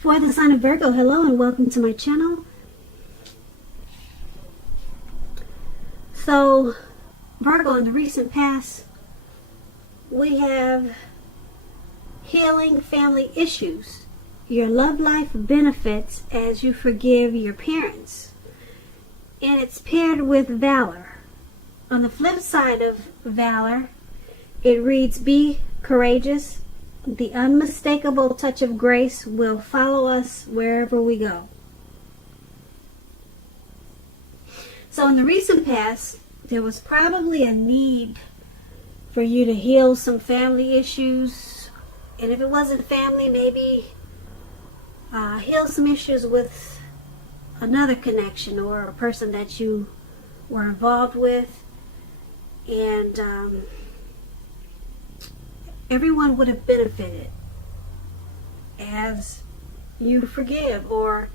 For the sign of Virgo, hello and welcome to my channel. So, Virgo, in the recent past, we have healing family issues. Your love life benefits as you forgive your parents. And it's paired with valor. On the flip side of valor, it reads, be courageous. The unmistakable touch of grace will follow us wherever we go. So in the recent past, there was probably a need for you to heal some family issues. And if it wasn't family, maybe heal some issues with another connection or a person that you were involved with. And everyone would have benefited as you forgive or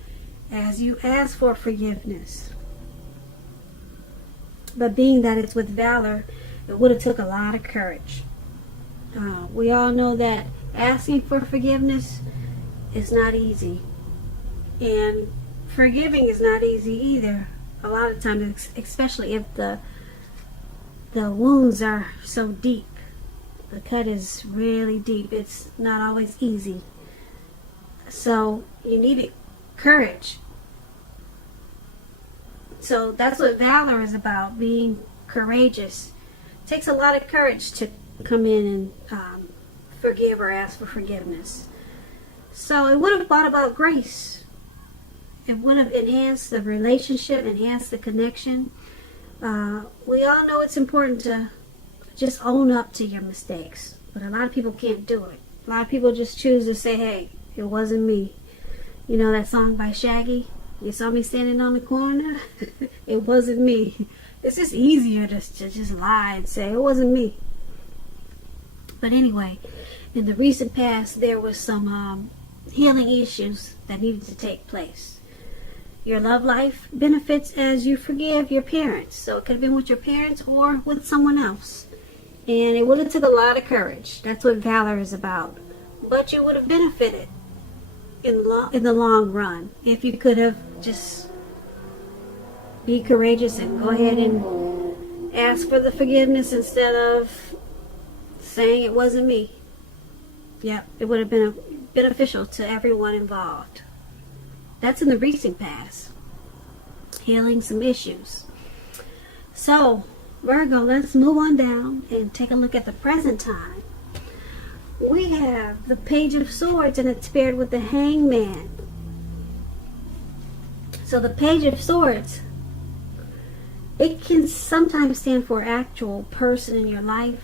as you ask for forgiveness. But being that it's with valor, it would have took a lot of courage. We all know that asking for forgiveness is not easy. And forgiving is not easy either. A lot of times, especially if the wounds are so deep. The cut is really deep. It's not always easy. So you need courage. So that's what valor is about, being courageous. It takes a lot of courage to come in and forgive or ask for forgiveness. So it would have brought about grace. It would have enhanced the relationship, enhanced the connection. We all know it's important to just own up to your mistakes. But a lot of people can't do it. A lot of people just choose to say, hey, it wasn't me. You know that song by Shaggy? You saw me standing on the corner? It wasn't me. It's just easier to just lie and say, it wasn't me. But anyway, in the recent past, there was some healing issues that needed to take place. Your love life benefits as you forgive your parents. So it could have been with your parents or with someone else. And it would have took a lot of courage. That's what valor is about. But you would have benefited in the long run if you could have just be courageous and go ahead and ask for the forgiveness instead of saying it wasn't me. Yep, it would have been beneficial to everyone involved. That's in the recent past. Healing some issues. So, Virgo, let's move on down and take a look at the present time. We have the Page of Swords and it's paired with the Hangman. So the Page of Swords, it can sometimes stand for actual person in your life.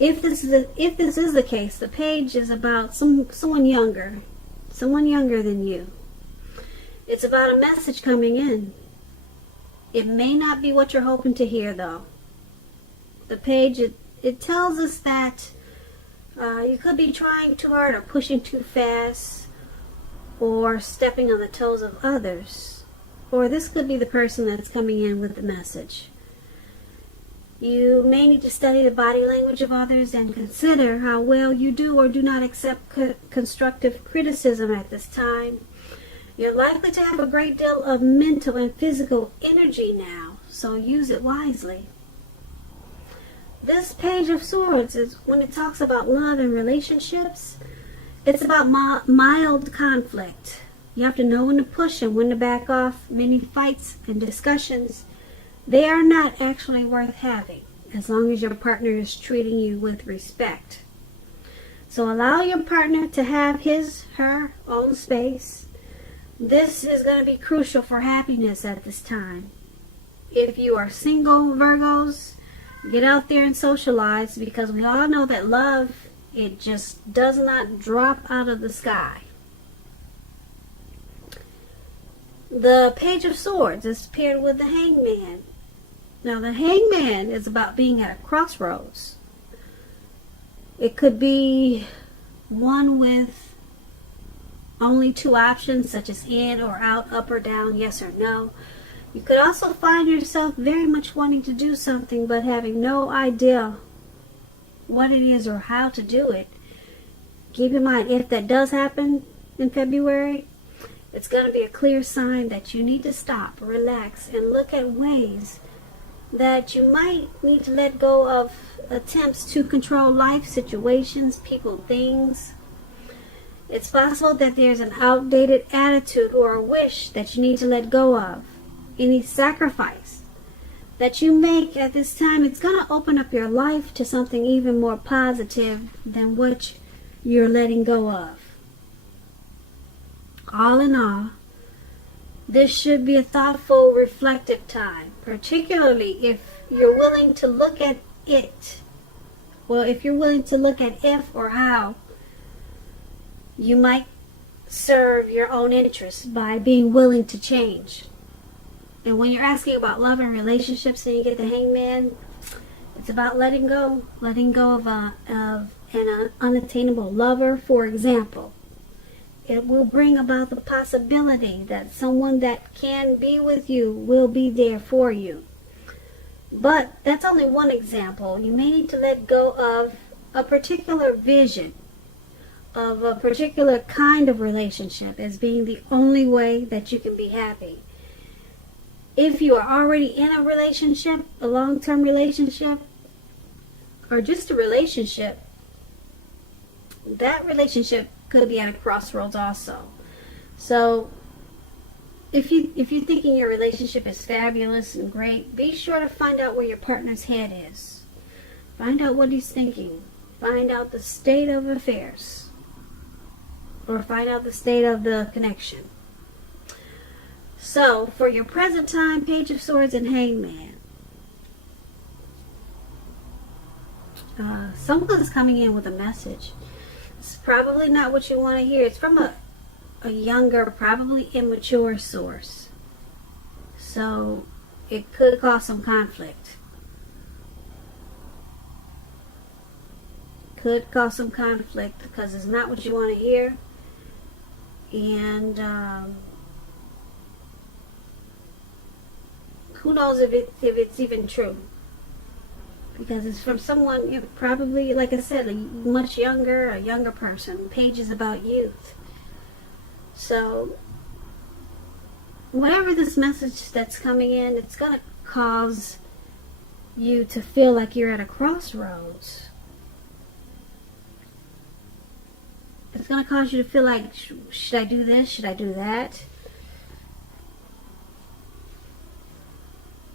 If this is the case, the page is about someone younger than you. It's about a message coming in. It may not be what you're hoping to hear, though. The page, it tells us that you could be trying too hard or pushing too fast or stepping on the toes of others. Or this could be the person that's coming in with the message. You may need to study the body language of others and consider how well you do or do not accept constructive criticism at this time. You're likely to have a great deal of mental and physical energy now, so use it wisely. This Page of Swords is when it talks about love and relationships. It's about mild conflict. You have to know when to push and when to back off. Many fights and discussions, they are not actually worth having as long as your partner is treating you with respect. So allow your partner to have her own space. This is going to be crucial for happiness at this time. If you are single, Virgos, get out there and socialize, because we all know that love, it just does not drop out of the sky. The Page of Swords is paired with the Hangman. Now the Hangman is about being at a crossroads. It could be one with only two options, such as in or out, up or down, yes or no. You could also find yourself very much wanting to do something but having no idea what it is or how to do it. Keep in mind, if that does happen, in February, it's going to be a clear sign that you need to stop, relax, and look at ways that you might need to let go of attempts to control life, situations, people, things. It's possible that there's an outdated attitude or a wish that you need to let go of. Any sacrifice that you make at this time, it's going to open up your life to something even more positive than what you're letting go of. All in all, this should be a thoughtful, reflective time, particularly if you're willing to look at it. Well, if you're willing to look at if or how you might serve your own interests by being willing to change. And when you're asking about love and relationships and you get the Hangman, it's about letting go of an unattainable lover, for example. It will bring about the possibility that someone that can be with you will be there for you. But that's only one example. You may need to let go of a particular vision of a particular kind of relationship as being the only way that you can be happy. If you are already in a relationship, a long-term relationship, or just a relationship, that relationship could be at a crossroads also. So if you're thinking your relationship is fabulous and great, be sure to find out where your partner's head is. Find out what he's thinking. Find out the state of affairs. Or find out the state of the connection. So, for your present time, Page of Swords and Hangman. Someone's coming in with a message. It's probably not what you want to hear. It's from a younger, probably immature source. So, it could cause some conflict. Could cause some conflict because it's not what you want to hear. And who knows if it's even true, because it's from someone, probably, like I said, a younger person. Page is about youth. So whatever this message that's coming in, it's going to cause you to feel like you're at a crossroads. It's going to cause you to feel like, should I do this? Should I do that?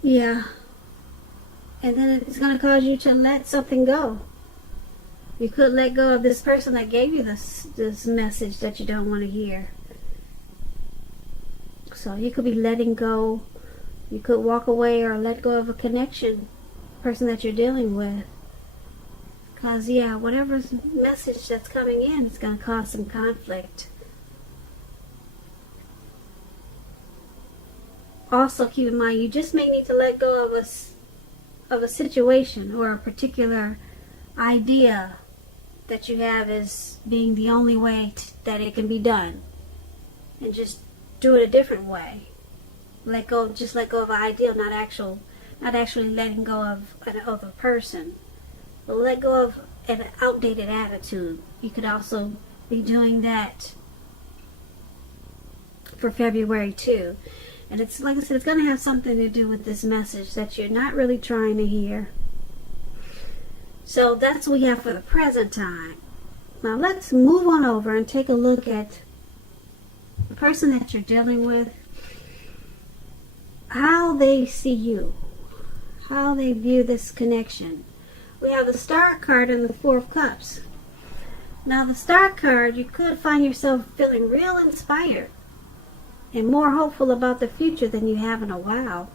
Yeah. And then it's going to cause you to let something go. You could let go of this person that gave you this message that you don't want to hear. So you could be letting go. You could walk away or let go of a connection, person that you're dealing with. Because, yeah, whatever message that's coming in is going to cause some conflict. Also, keep in mind, you just may need to let go of a situation or a particular idea that you have as being the only way that it can be done. And just do it a different way. Just let go of an ideal, not actually letting go of a person. But let go of an outdated attitude. You could also be doing that for February too. And it's, like I said, it's going to have something to do with this message that you're not really trying to hear. So that's what we have for the present time. Now let's move on over and take a look at the person that you're dealing with, how they see you, how they view this connection. We have the Star card and the Four of Cups. Now the Star card, you could find yourself feeling real inspired and more hopeful about the future than you have in a while.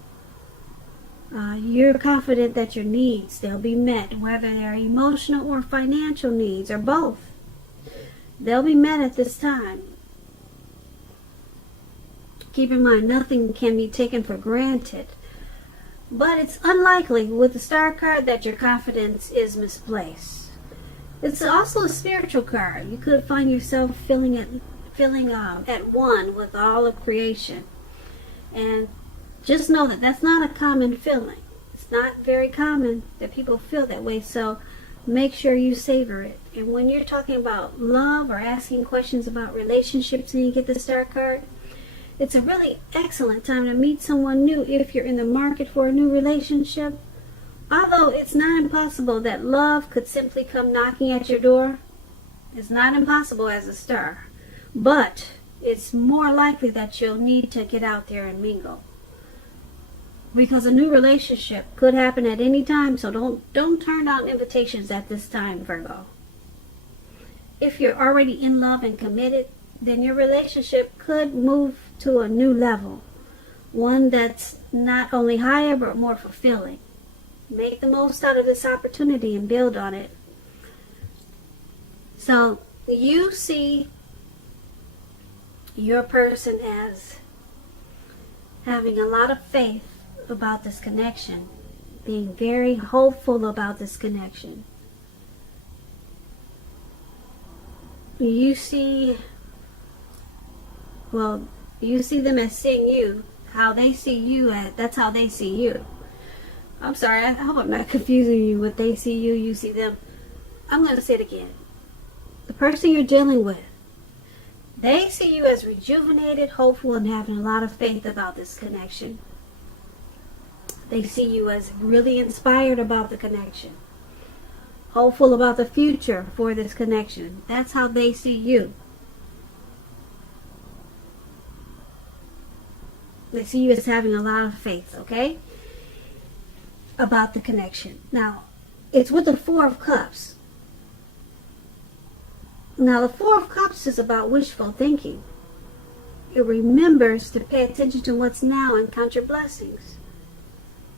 You're confident that your needs, they'll be met, whether they're emotional or financial needs or both. They'll be met at this time. Keep in mind, nothing can be taken for granted. But it's unlikely with the Star card that your confidence is misplaced. It's also a spiritual card. You could find yourself feeling at one with all of creation. And just know that that's not a common feeling. It's not very common that people feel that way. So make sure you savor it. And when you're talking about love or asking questions about relationships and you get the Star card, it's a really excellent time to meet someone new if you're in the market for a new relationship. Although it's not impossible that love could simply come knocking at your door. It's not impossible as a Star. But it's more likely that you'll need to get out there and mingle. Because a new relationship could happen at any time, so don't turn down invitations at this time, Virgo. If you're already in love and committed, then your relationship could move to a new level. One that's not only higher, but more fulfilling. Make the most out of this opportunity and build on it. So, you see your person as having a lot of faith about this connection. Being very hopeful about this connection. You see them as seeing you, how they see you, that's how they see you. I'm sorry, I hope I'm not confusing you with they see you, you see them. I'm going to say it again. The person you're dealing with, they see you as rejuvenated, hopeful, and having a lot of faith about this connection. They see you as really inspired about the connection. Hopeful about the future for this connection. That's how they see you. They see you as having a lot of faith, okay? About the connection. Now, it's with the Four of Cups. Now, the Four of Cups is about wishful thinking. It remembers to pay attention to what's now and count your blessings.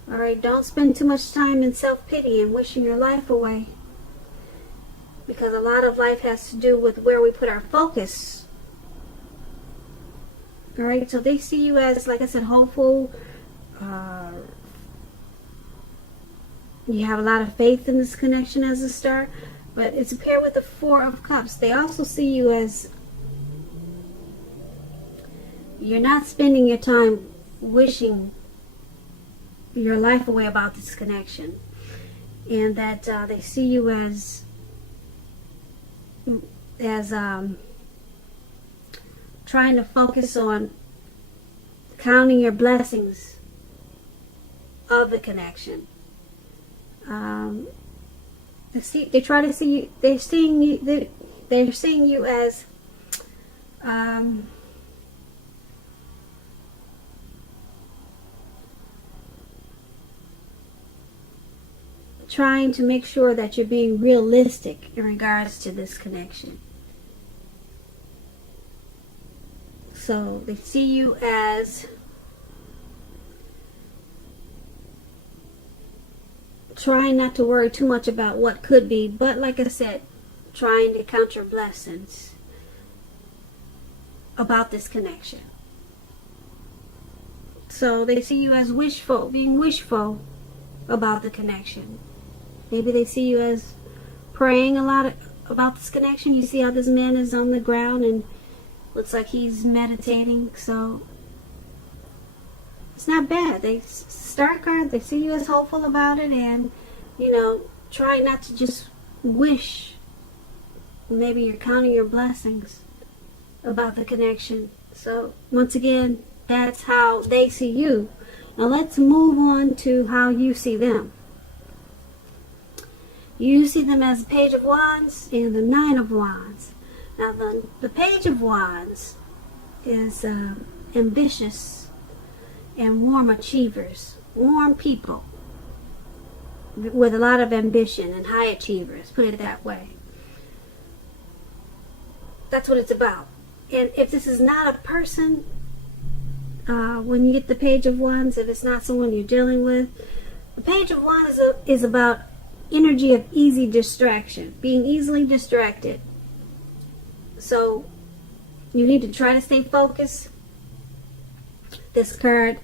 Alright, don't spend too much time in self-pity and wishing your life away. Because a lot of life has to do with where we put our focus. Alright, so they see you as, like I said, hopeful. You have a lot of faith in this connection as a Star. But it's paired with the Four of Cups. They also see you as you're not spending your time wishing your life away about this connection. And that they see you as trying to focus on counting your blessings of the connection. They try to see you. They're seeing you. They're seeing you as trying to make sure that you're being realistic in regards to this connection. So they see you as trying not to worry too much about what could be, but like I said, trying to count your blessings about this connection. So they see you as wishful, being wishful about the connection. Maybe they see you as praying a lot about this connection. You see how this man is on the ground and looks like he's meditating, so it's not bad. They Star card, they see you as hopeful about it, and try not to just wish. Maybe you're counting your blessings about the connection. So once again, that's how they see you. Now let's move on to how you see them. You see them as the Page of Wands and the Nine of Wands. Now the Page of Wands is ambitious and warm achievers, warm people with a lot of ambition and high achievers, put it that way. That's what it's about. And if this is not a person, when you get the Page of Wands, if it's not someone you're dealing with, the Page of Wands is about energy of easy distraction, being easily distracted. So you need to try to stay focused. This card,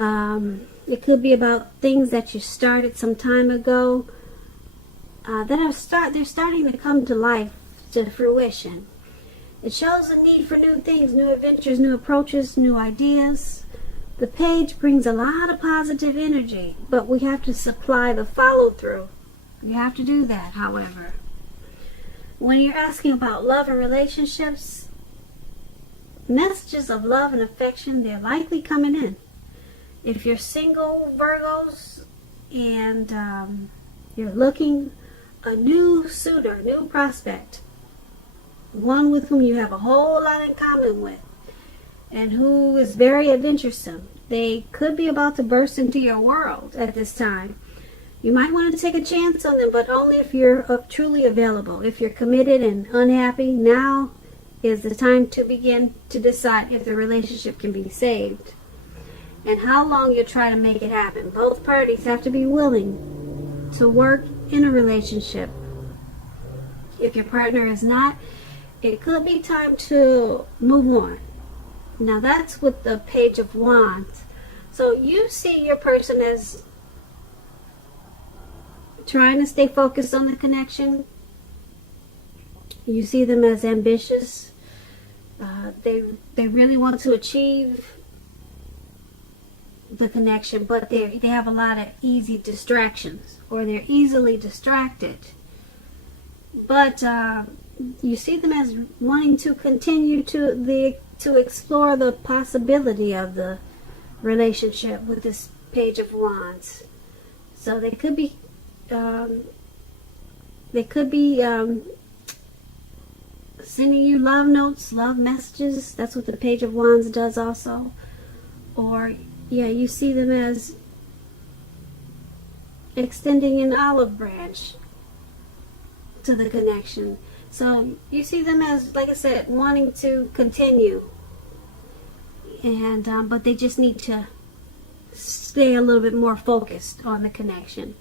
it could be about things that you started some time ago they're starting to come to life, to fruition. It shows a need for new things, new adventures, new approaches, new ideas. The page brings a lot of positive energy, but we have to supply the follow-through. We have to do that, however. when you're asking about love and relationships, messages of love and affection, they're likely coming in. If you're single, Virgos, and you're looking a new suitor, a new prospect, one with whom you have a whole lot in common with, and who is very adventuresome, they could be about to burst into your world at this time. You might want to take a chance on them, but only if you're truly available. If you're committed and unhappy, now is the time to begin to decide if the relationship can be saved and how long you'll try to make it happen. Both parties have to be willing to work in a relationship. If your partner is not, it could be time to move on. Now that's with the Page of Wands. So you see your person as trying to stay focused on the connection. You see them as ambitious. They really want to achieve the connection, but they have a lot of easy distractions, or they're easily distracted. But you see them as wanting to continue to explore the possibility of the relationship with this Page of Wands. So they could be sending you love notes, love messages. That's what the Page of Wands does also. Or yeah, you see them as extending an olive branch to the connection. So you see them as, like I said, wanting to continue, and but they just need to stay a little bit more focused on the connection.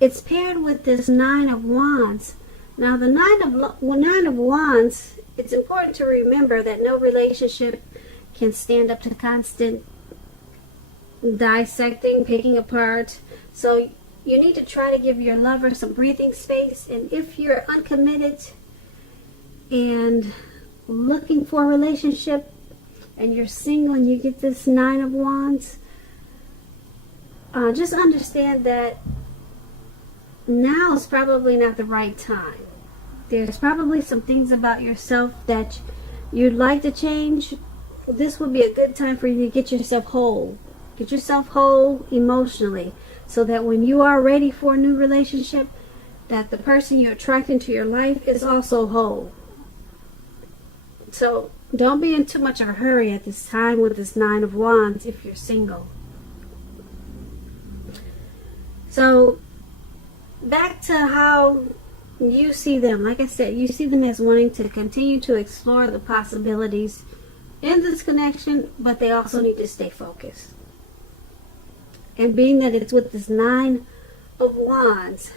It's paired with this Nine of Wands. Now the Nine of Wands, it's important to remember that no relationship can stand up to constant dissecting, picking apart. So you need to try to give your lover some breathing space. And if you're uncommitted and looking for a relationship and you're single and you get this Nine of Wands, just understand that now is probably not the right time. There's probably some things about yourself that you'd like to change. This would be a good time for you to get yourself whole. Get yourself whole emotionally, so that when you are ready for a new relationship, that the person you attract into your life is also whole. So don't be in too much of a hurry at this time with this Nine of Wands if you're single. So back to how you see them. Like I said, you see them as wanting to continue to explore the possibilities in this connection, but they also need to stay focused. And being that it's with this Nine of Wands,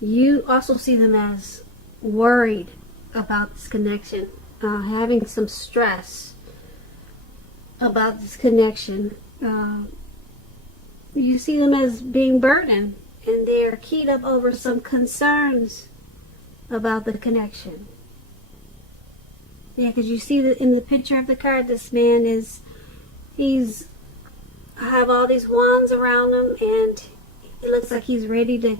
you also see them as worried about this connection, having some stress about this connection. You see them as being burdened, and they're keyed up over some concerns about the connection. Yeah, because you see that in the picture of the card, this man he's have all these wands around him, and it looks like he's ready to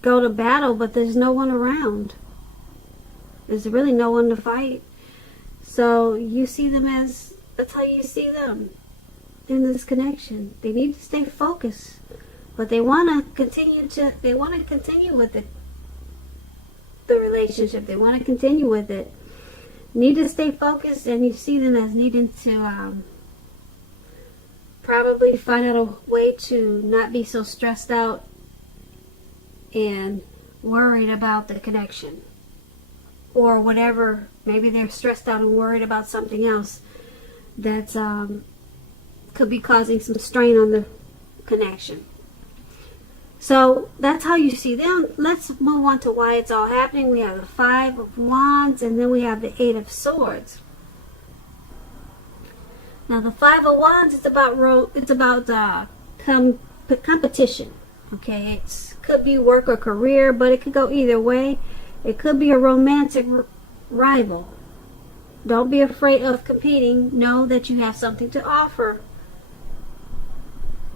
go to battle, but there's no one around. There's really no one to fight. So you see them as, that's how you see them in this connection. They need to stay focused, but they want to continue with the relationship. They want to continue with it. Need to stay focused, and you see them as needing to probably find out a way to not be so stressed out and worried about the connection, or whatever. Maybe they're stressed out and worried about something else that's could be causing some strain on the connection. So that's how you see them. Let's move on to why it's all happening. We have the Five of Wands, and then we have the Eight of Swords. Now the Five of Wands, it's about competition. Okay, it could be work or career, but it could go either way. It could be a romantic rival. Don't be afraid of competing. Know that you have something to offer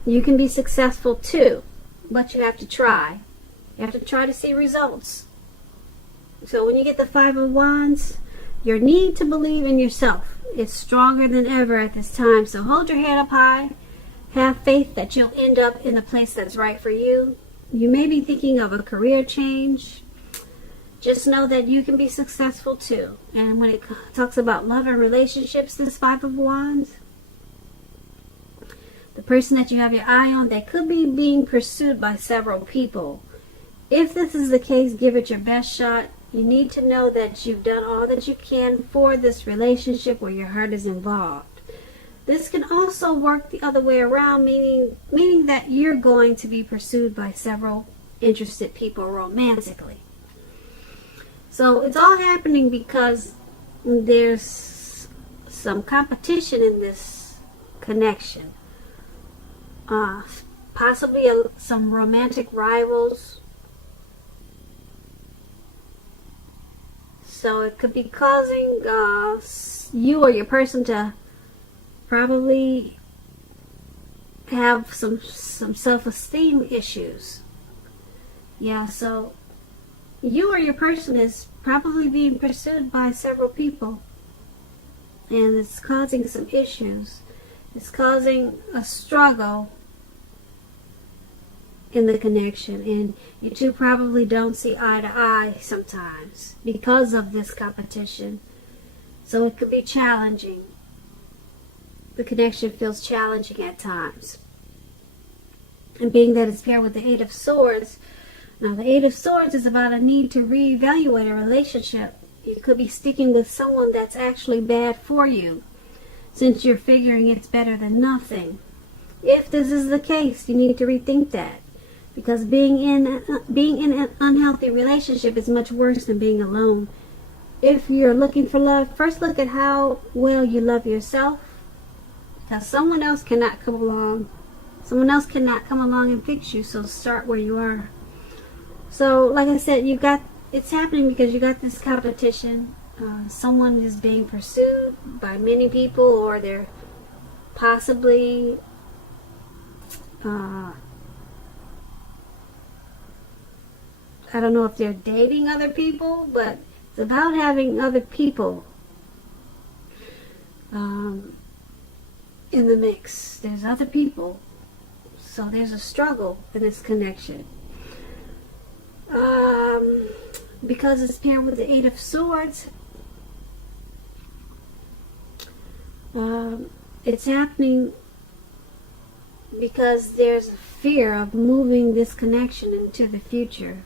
You can be successful too, but you have to try. You have to try to see results. So when you get the Five of Wands, your need to believe in yourself is stronger than ever at this time. So hold your head up high. Have faith that you'll end up in the place that's right for you. You may be thinking of a career change. Just know that you can be successful too. And when it talks about love and relationships, this Five of Wands, the person that you have your eye on, they could be being pursued by several people. If this is the case, give it your best shot. You need to know that you've done all that you can for this relationship where your heart is involved. This can also work the other way around, meaning that you're going to be pursued by several interested people romantically. So it's all happening because there's some competition in this connection. Possibly some romantic rivals. So it could be causing you or your person to probably have some self-esteem issues. Yeah, so you or your person is probably being pursued by several people, and it's causing some issues. It's causing a struggle in the connection, and you two probably don't see eye to eye sometimes because of this competition. So it could be challenging. The connection feels challenging at times. And being that it's paired with the Eight of Swords, now the Eight of Swords is about a need to reevaluate a relationship. You could be sticking with someone that's actually bad for you, since you're figuring it's better than nothing. If this is the case, you need to rethink that, because being in an unhealthy relationship is much worse than being alone. If you're looking for love, first look at how well you love yourself, because someone else cannot come along. Someone else cannot come along and fix you, so start where you are. So, like I said, it's happening because you got this competition. Someone is being pursued by many people, or they're possibly I don't know if they're dating other people, but it's about having other people in the mix. There's other people, so there's a struggle in this connection. Because it's paired with the Eight of Swords, it's happening because there's a fear of moving this connection into the future.